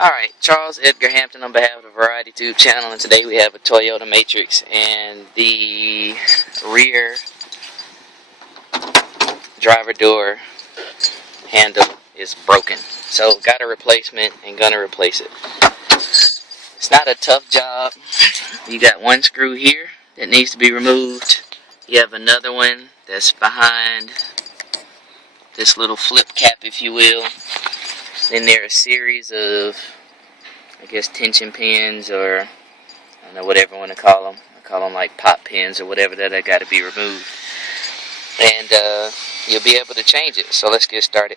Alright, Charles Edgar Hampton on behalf of the Variety Tube channel, and today we have a Toyota Matrix, and the rear driver door handle is broken. So got a replacement and gonna replace it. It's not a tough job. You got one screw here that needs to be removed. You have another one that's behind this little flip cap, if you will. Then there are a series of, I guess, tension pins, or I don't know, whatever you want to call them. I call them like pop pins or whatever that got to be removed. And you'll be able to change it. So let's get started.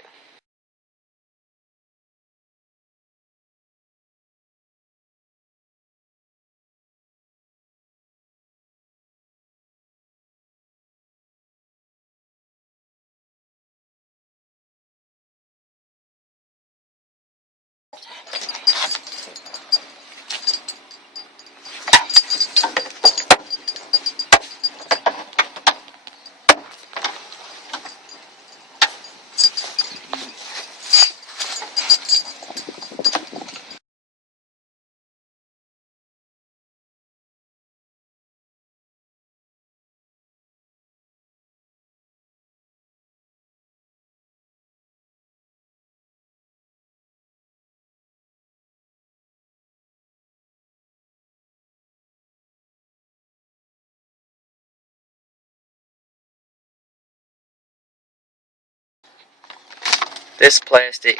This plastic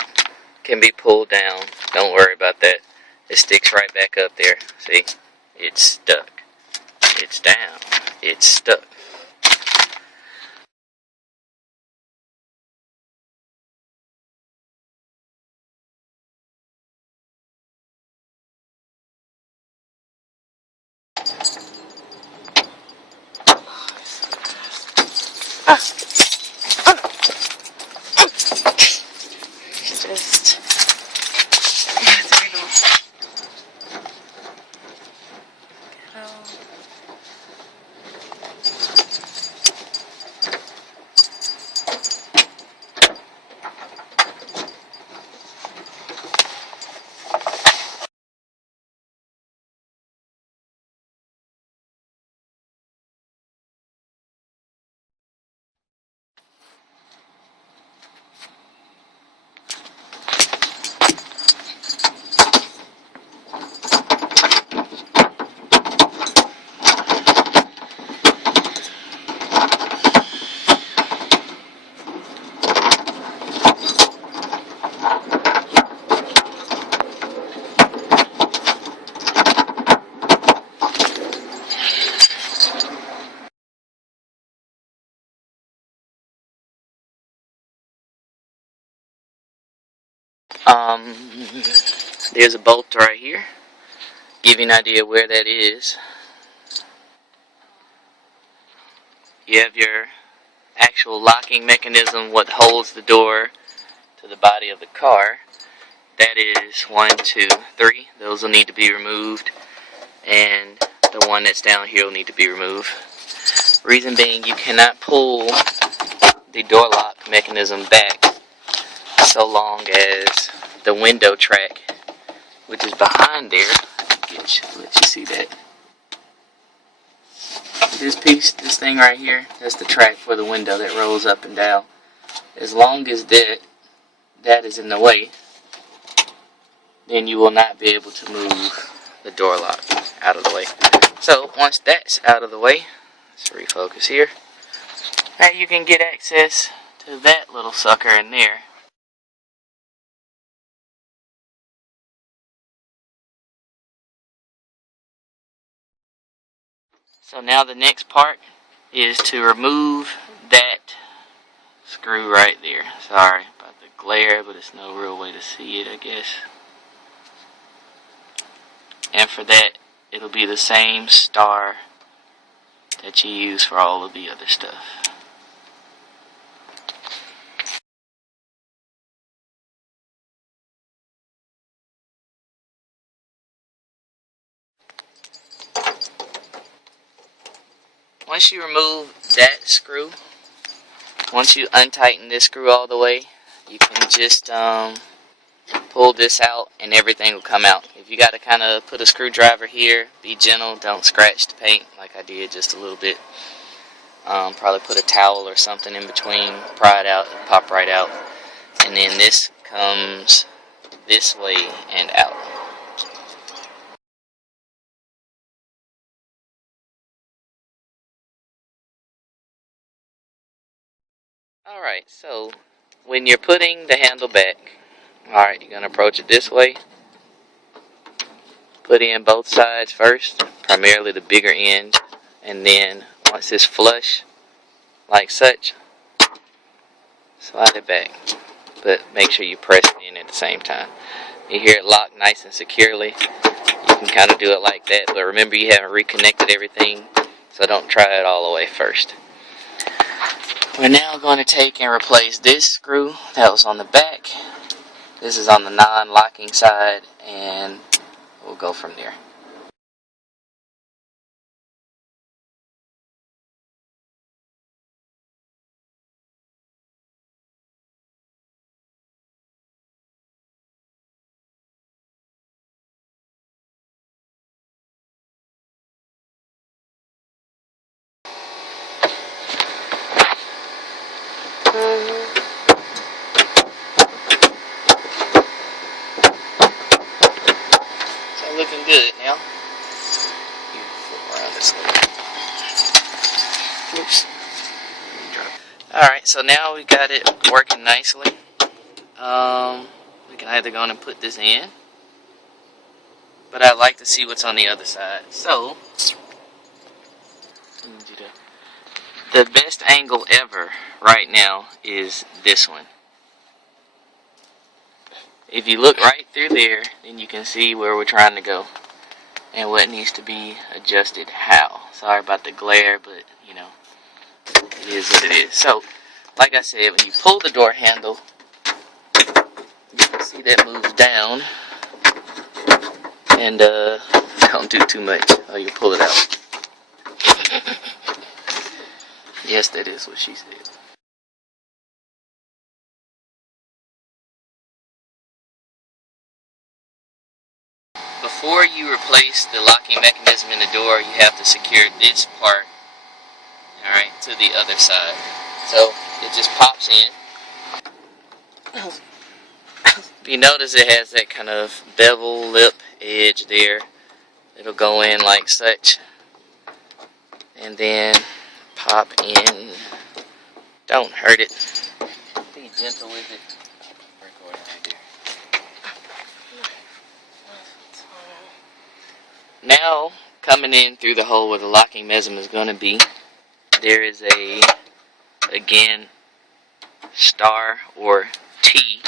can be pulled down. Don't worry about that. It sticks right back up there. See? It's stuck. It's down. It's stuck. Just there's a bolt right here. Give you an idea where that is. You have your actual locking mechanism, what holds the door to the body of the car. That is 1, 2, 3. Those will need to be removed, and the one that's down here will need to be removed. Reason being, you cannot pull the door lock mechanism back so long as the window track, which is behind there, let you see that. This piece, this thing right here, that's the track for the window that rolls up and down. As long as that is in the way, then you will not be able to move the door lock out of the way. So once that's out of the way, let's refocus here. Now you can get access to that little sucker in there. So now the next part is to remove that screw right there. Sorry about the glare, but it's no real way to see it, I guess. And for that, it'll be the same star that you use for all of the other stuff. Once you remove that screw, once you untighten this screw all the way, you can just pull this out and everything will come out. If you got to kind of put a screwdriver here, be gentle, don't scratch the paint like I did just a little bit. Probably put a towel or something in between, pry it out, and pop right out. And then this comes this way and out. Alright, so when you're putting the handle back, alright, you're going to approach it this way. Put in both sides first, primarily the bigger end, and then once it's flush, like such, slide it back, but make sure you press it in at the same time. You hear it lock nice and securely. You can kind of do it like that, but remember you haven't reconnected everything, so don't try it all the way first. We're now going to take and replace this screw that was on the back. This is on the non-locking side, and we'll go from there. So looking good now. You flip around this way. Oops. Alright, so now we got it working nicely. We can either go on and put this in, but I'd like to see what's on the other side. So, the best angle ever right now is this one. If you look right through there, then you can see where we're trying to go and what needs to be adjusted how. Sorry about the glare, but you know, it is what it is. So, like I said, when you pull the door handle, you can see that moves down, and don't do too much or you pull it out. Yes, that is what she said. Before you replace the locking mechanism in the door, you have to secure this part, alright, to the other side. So it just pops in. You notice it has that kind of bevel lip edge there. It'll go in like such, and then pop in. Don't hurt it. Be gentle with it. Recording right there. Now, coming in through the hole where the locking mechanism is going to be, there is a, again, star or T.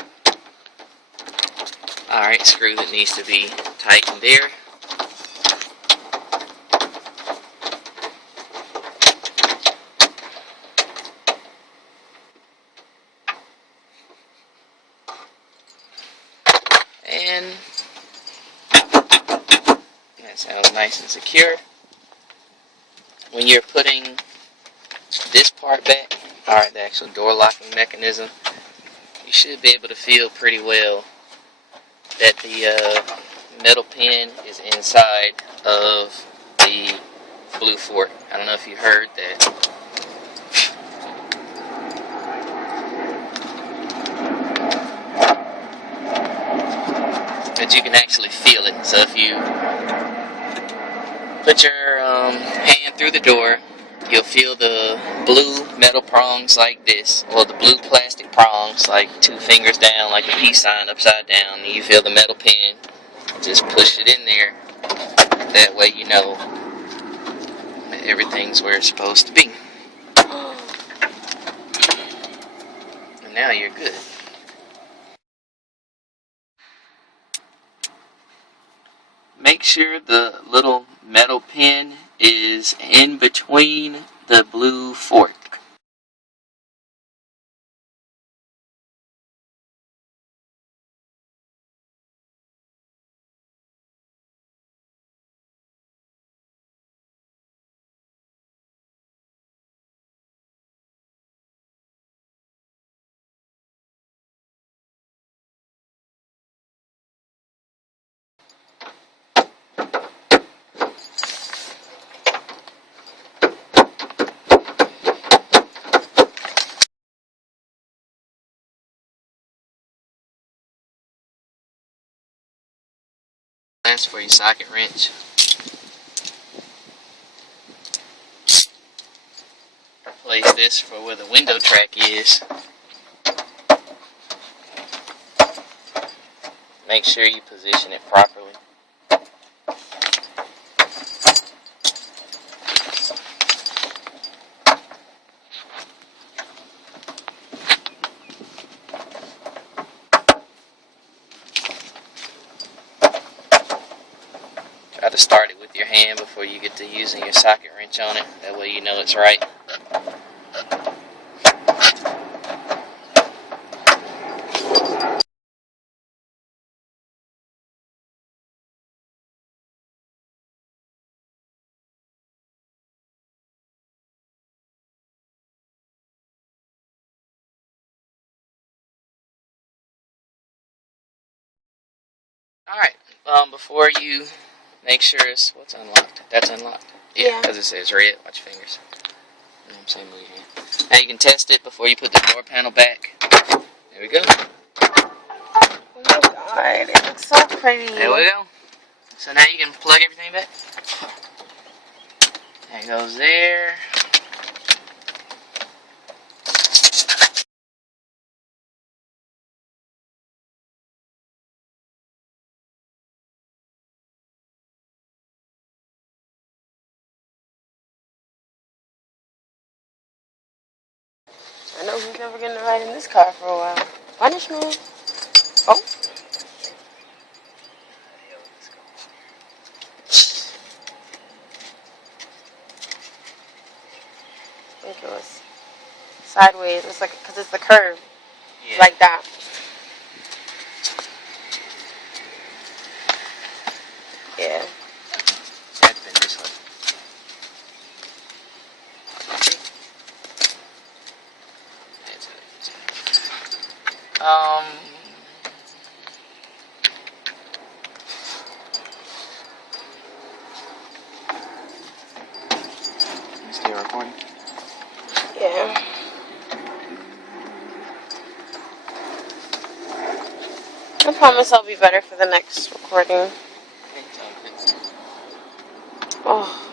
Alright, screw that needs to be tightened there. And that sounds nice and secure. When you're putting this part back, alright, the actual door locking mechanism, you should be able to feel pretty well that the metal pin is inside of the blue fork. I don't know if you heard that. But you can actually feel it. So if you put your hand through the door, you'll feel the blue metal prongs like this, or the blue plastic prongs like 2 fingers down, like a peace sign upside down, and you feel the metal pin. Just push it in there. That way you know that everything's where it's supposed to be. And now you're good. Make sure the little metal pin is in between the blue fork. That's for your socket wrench. Place this for where the window track is. Make sure you position it properly. Try to start it with your hand before you get to using your socket wrench on it. That way you know it's right. Alright, before you make sure it's, what's unlocked? That's unlocked? Yeah, because it says red. Watch your fingers. You know what I'm saying? Move your hand. Now you can test it before you put the door panel back. There we go. Oh my god, it looks so pretty. There we go. So now you can plug everything back. That goes there. I know who's never going to ride in this car for a while. Punishment. Oh. I think it was sideways. It's like, because it's the curve. Yeah. Like that. Yeah. That's been this way. Still recording? Yeah. I promise I'll be better for the next recording. Oh.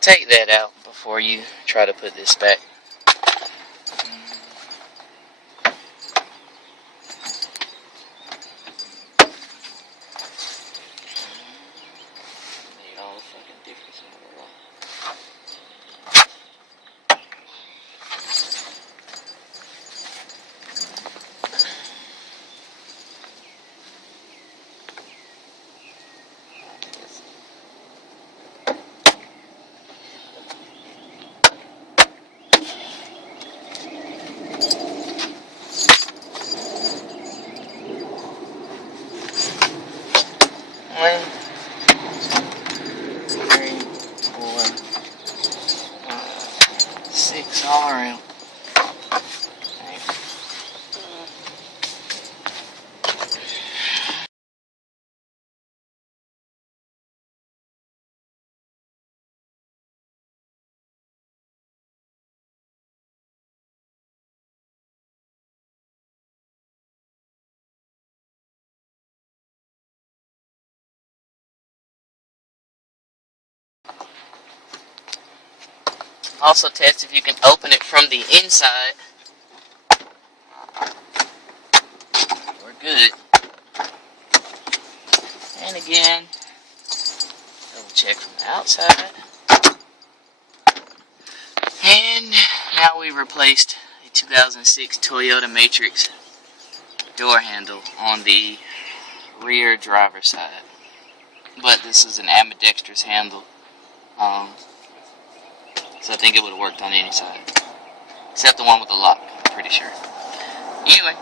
Take that out before you try to put this back. Made all the fucking difference in the world. One, 2, 3, 4, 5, 6 all around. Also test if you can open it from the inside. We're good. And again, double check from the outside. And now we replaced a 2006 Toyota Matrix door handle on the rear driver's side. But this is an ambidextrous handle. So I think it would have worked on any side. Except the one with the lock, I'm pretty sure. Anyway.